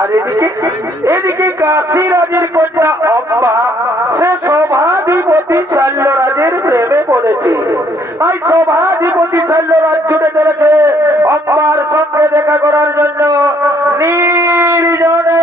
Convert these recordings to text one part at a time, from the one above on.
আর এদিকে এদিকে কাশী রাজের কন্যা অম্বা সে সভাধিপতি শাল্যরাজের প্রেমে পড়েছে। তাই সভাধিপতি শাল্যরাজ ছুটে চলেছে অম্বার সঙ্গে দেখা করার জন্য নির্জনে।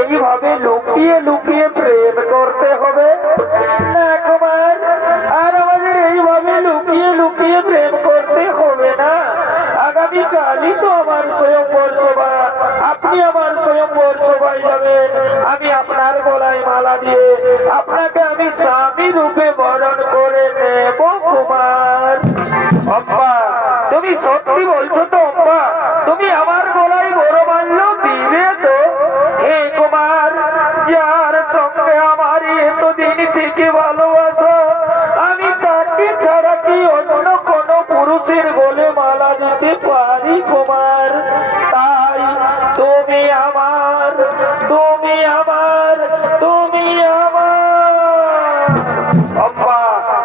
এইভাবে লুকিয়ে লুকিয়ে প্রেম করতে হবে না কুমার, আর আমাদের এইভাবে লুকিয়ে লুকিয়ে প্রেম করতে হবে না। আগামীকালই তো আমার স্বয়ংবর সভা, আপনি আমার স্বয়ংবর সভায় যাবেন, আমি আপনার গলায় মালা দিয়ে আপনাকে আমি স্বামী রূপে বরণ করে নেব কুমার। অম্বা, তুমি সত্যি বলছো তো অম্বা? তুমি আমার গলায় বড় মাল্য দিবে তো? হে কুমার, যার সঙ্গে আমার এতদিন থেকে ভালোবাসা, আমি তাকে ছাড়া কি অন্য কোন পুরুষের গলে মালা দিতে পারি কুমার? তাই তুমি আমার, তুমি আমার, তুমি আমার। অম্বা,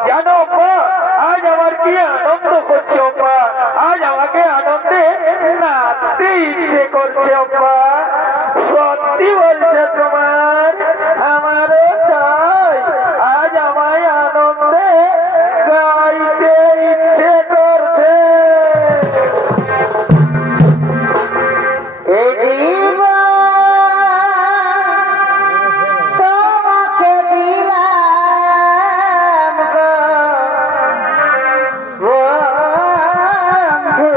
জানো অম্বা, আজ আমার কি আনন্দ করছে অম্বা, আজ আমাকে আনন্দে নাচতে ইচ্ছে করছে অম্বা। সত্যি বলছে তোমার, আমারও তাই, আজ আমায় আনন্দে গাইতে ইচ্ছে করছে। তোমাকে দিলাম গো বন্ধু,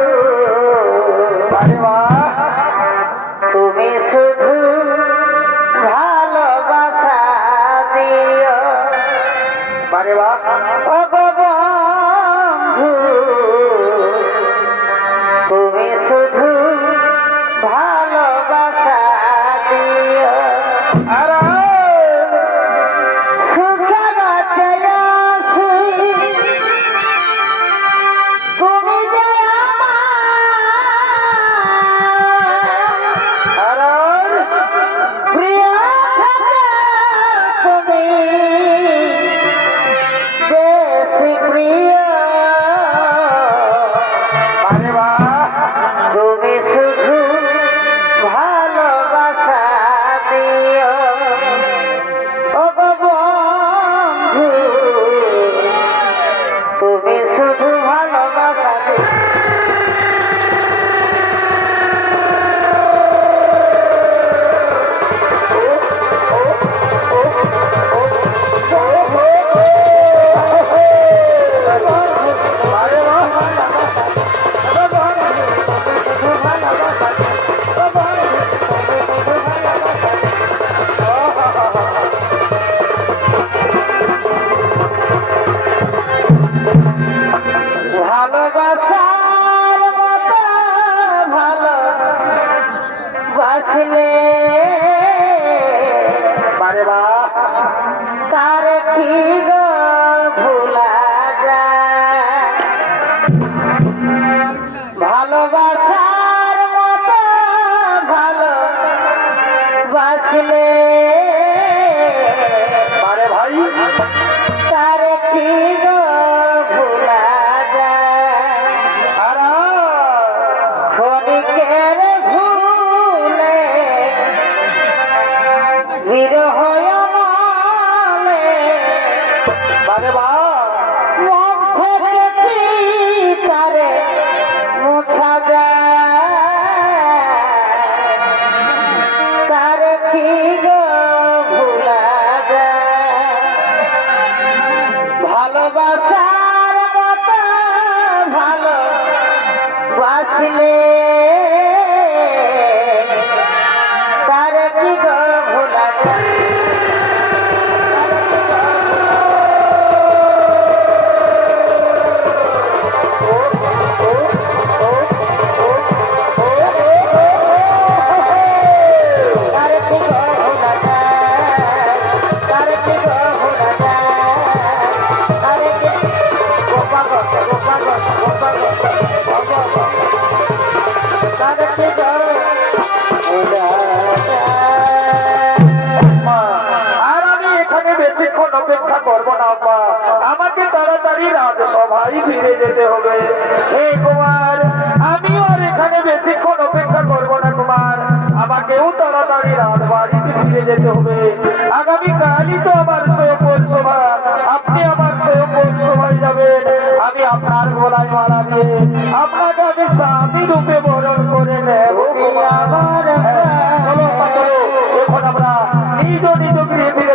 বাসলে বারে বা তার কি গো ভোলা যায় ভালোবাসার মতো ভালো বাসলে বারে ভাই তার কি গো ভোলা যায় আরা ক্ষণিকের ভুলে বিরহ মনে বারে বা মন থেকে কি তারে মোছা যায় তার কি গো ভোলা যায় ভালোবাসার মতো ভালো বাসলে তার কি গো ভোলা যায় তার কি গো ভোলা যায় তার কি গো ভোলা যায় তার কি গোপা গো গোপা গো গোপা গো তার কি গো ভোলা যায় মা, আর আমি এখানে বেশিক্ষণ অপেক্ষা করবো না মা, আমাকে তাড়াতাড়ি রাজসভায় ফিরে যেতে হবে। হে কুমার, আমিও আর এখানে বেশিক্ষণ অপেক্ষা করবো না কুমার, আমাকেও তাড়াতাড়ি রাজবাড়িতে ফিরে যেতে হবে। আগামীকালই তো আমার স্বয়ংবর সভা, আপনি আমার স্বয়ংবর সভায় যাবেন, আমি আপনার গলায় মালা দিয়ে আপনাকে আমি স্বামী রূপে বরণ করে নেব কুমার। চলো চলো, এখন আমরা নিজ নিজ গৃহে